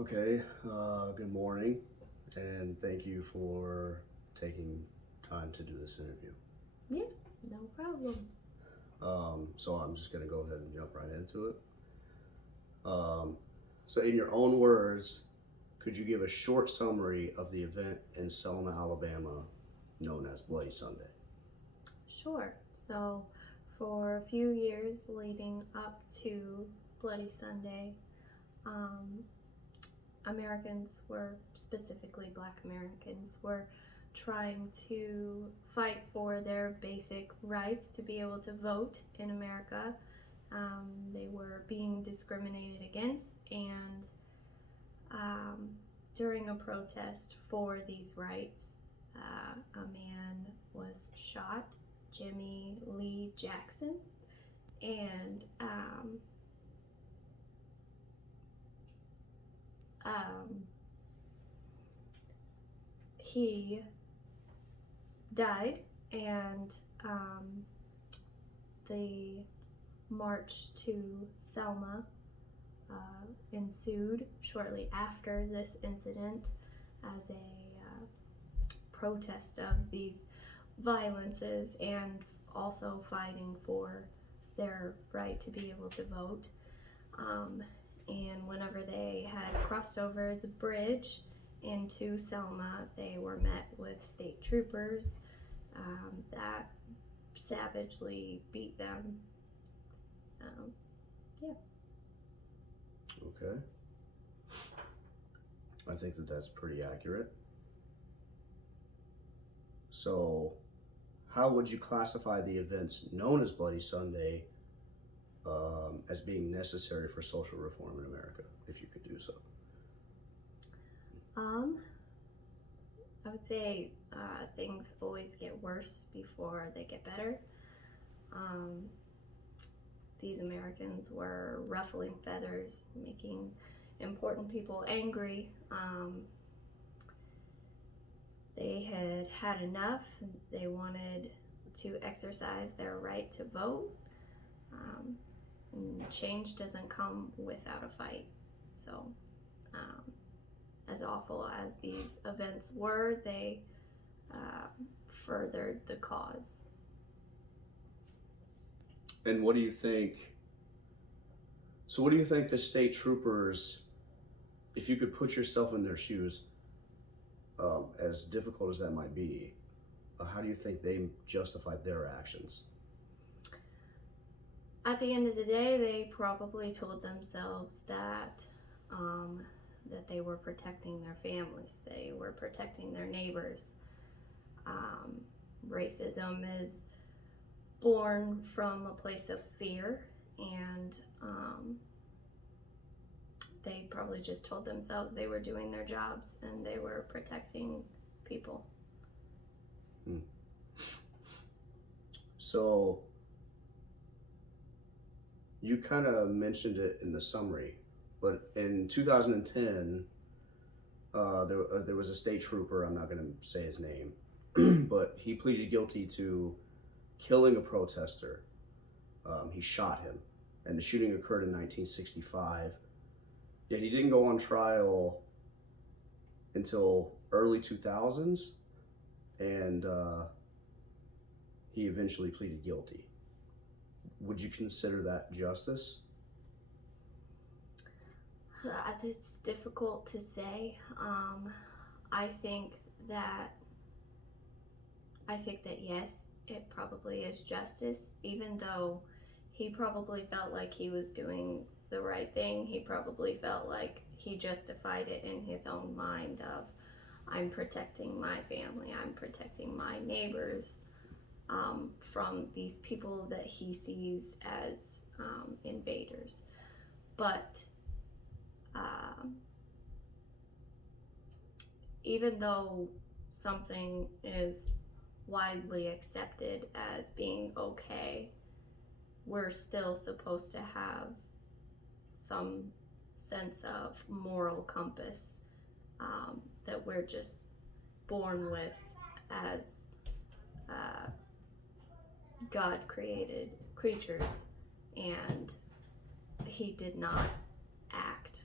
Okay, good morning, and thank you for taking time to do this interview. Yeah, no problem. So I'm just going to go ahead and jump right into it. Um, so, in your own words, could you give a short summary of the event in Selma, Alabama, known as Bloody Sunday? Sure. So, for a few years leading up to Bloody Sunday, um, Americans were, specifically Black Americans, were trying to fight for their basic rights to be able to vote in America. They were being discriminated against, and um, during a protest for these rights, a man was shot, Jimmy Lee Jackson, and um, he died, and the march to Selma ensued shortly after this incident as a protest of these violences and also fighting for their right to be able to vote. Um, and whenever they had crossed over the bridge into Selma, they were met with state troopers that savagely beat them. Yeah. Okay, I think that that's pretty accurate. So, how would you classify the events known as Bloody Sunday as being necessary for social reform in America, if you could do so? Um, I would say things always get worse before they get better. Um, these Americans were ruffling feathers, making important people angry. They had had enough. They wanted to exercise their right to vote. Um, and change doesn't come without a fight. So, um, as awful as these events were, they uh, furthered the cause. And what do you think? So, what do you think the state troopers, if you could put yourself in their shoes, as difficult as that might be, how do you think they justified their actions? At the end of the day, they probably told themselves um, that they were protecting their families, they were protecting their neighbors. Um, Racism is born from a place of fear, and they probably just told themselves they were doing their jobs and they were protecting people. Hmm. So, you kind of mentioned it in the summary, but in 2010, there was a state trooper. I'm not going to say his name, but he pleaded guilty to killing a protester. He shot him, and the shooting occurred in 1965. Yet he didn't go on trial until early 2000s, and he eventually pleaded guilty. Would you consider that justice? It's difficult to say. I think that I think that yes, it probably is justice, even though he probably felt like he was doing the right thing. He probably felt like he justified it in his own mind of, I'm protecting my family, I'm protecting my neighbors from these people that he sees as invaders. But um, even though something is widely accepted as being okay, we're still supposed to have some sense of moral compass that we're just born with as uh, God created creatures, and He did not act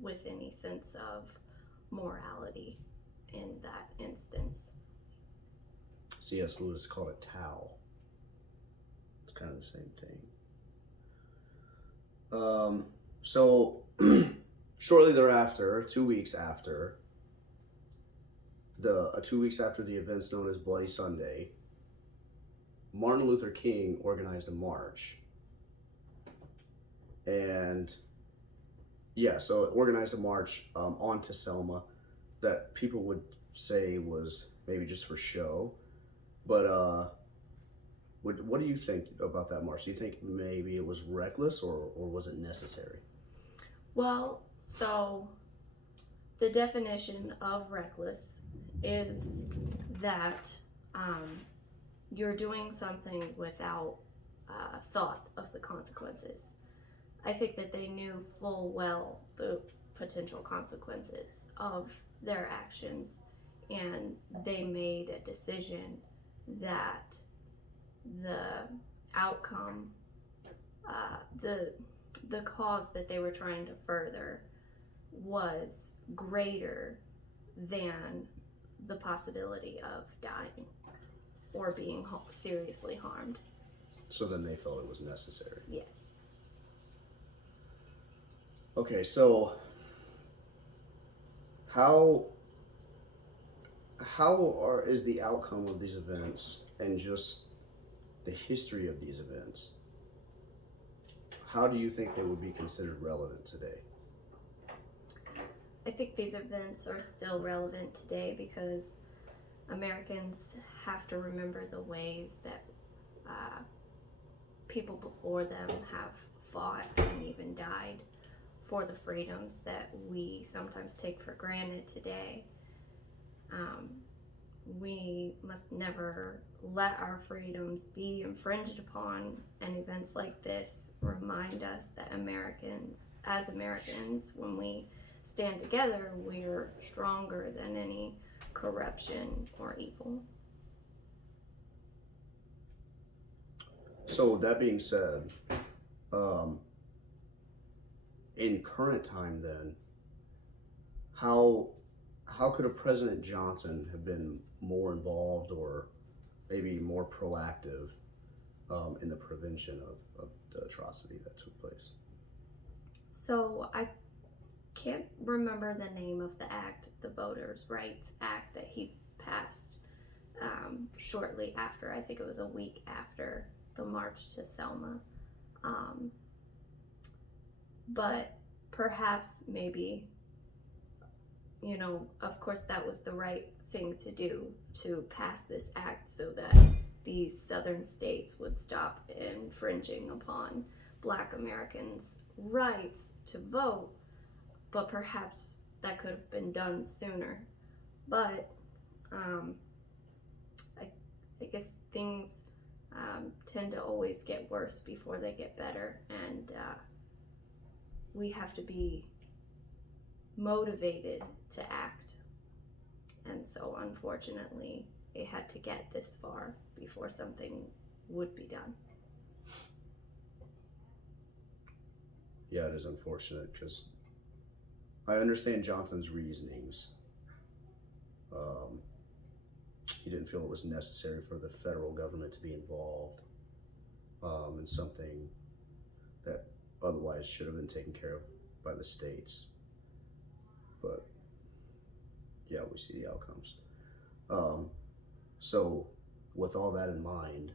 with any sense of morality in that instance. C.S. Lewis called it Tao. It's kind of the same thing. So shortly thereafter, 2 weeks after 2 weeks after the events known as Bloody Sunday, Martin Luther King organized a march. And yeah, so it organized a march onto Selma that people would say was maybe just for show. But what do you think about that march? Do you think maybe it was reckless, or was it necessary? Well, so the definition of reckless is that you're doing something without thought of the consequences. I think that they knew full well the potential consequences of their actions, and they made a decision that the outcome, the cause that they were trying to further was greater than the possibility of dying or being seriously harmed. So then they felt it was necessary. Yes. Okay, so how is the outcome of these events and just the history of these events? How do you think they would be considered relevant today? I think these events are still relevant today because Americans have to remember the ways that people before them have fought and even died for the freedoms that we sometimes take for granted today. We must never let our freedoms be infringed upon, and events like this remind us that as Americans, when we stand together, we're stronger than any corruption or evil. So that being said, in current time, then, how could a President Johnson have been more involved or maybe more proactive in the prevention of the atrocity that took place? So I can't remember the name of the act, the Voters' Rights Act that he passed shortly after. I think it was a week after the march to Selma. But perhaps maybe, of course that was the right thing to do, to pass this act so that these southern states would stop infringing upon Black Americans' rights to vote, but perhaps that could have been done sooner. But I guess things tend to always get worse before they get better, and we have to be motivated to act. And so unfortunately, it had to get this far before something would be done. Yeah, it is unfortunate because I understand Johnson's reasonings. He didn't feel it was necessary for the federal government to be involved in something that otherwise should have been taken care of by the states. But yeah, we see the outcomes. So with all that in mind,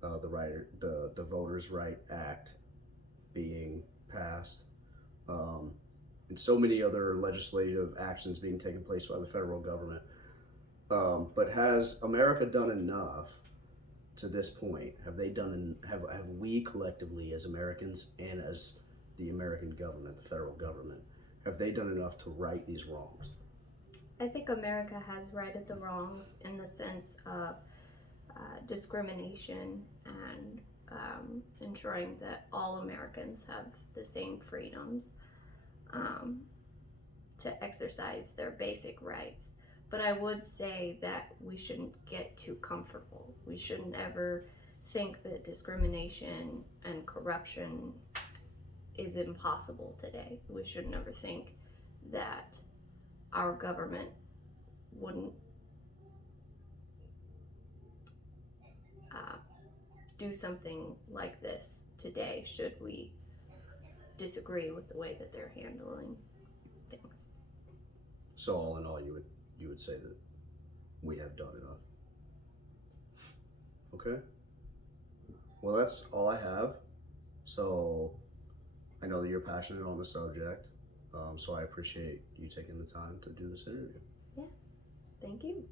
the Voters' Right Act being passed, and so many other legislative actions being taken place by the federal government. But has America done enough to this point? Have we collectively, as Americans and as the American government, the federal government, have they done enough to right these wrongs? I think America has righted the wrongs in the sense of discrimination and ensuring that all Americans have the same freedoms to exercise their basic rights. But I would say that we shouldn't get too comfortable. We shouldn't ever think that discrimination and corruption is impossible today. We should never think that our government wouldn't do something like this today should we disagree with the way that they're handling things. So all in all, you would say that we have done enough. Okay. Well, that's all I have. So I know that you're passionate on the subject. So I appreciate you taking the time to do this interview. Yeah. Thank you.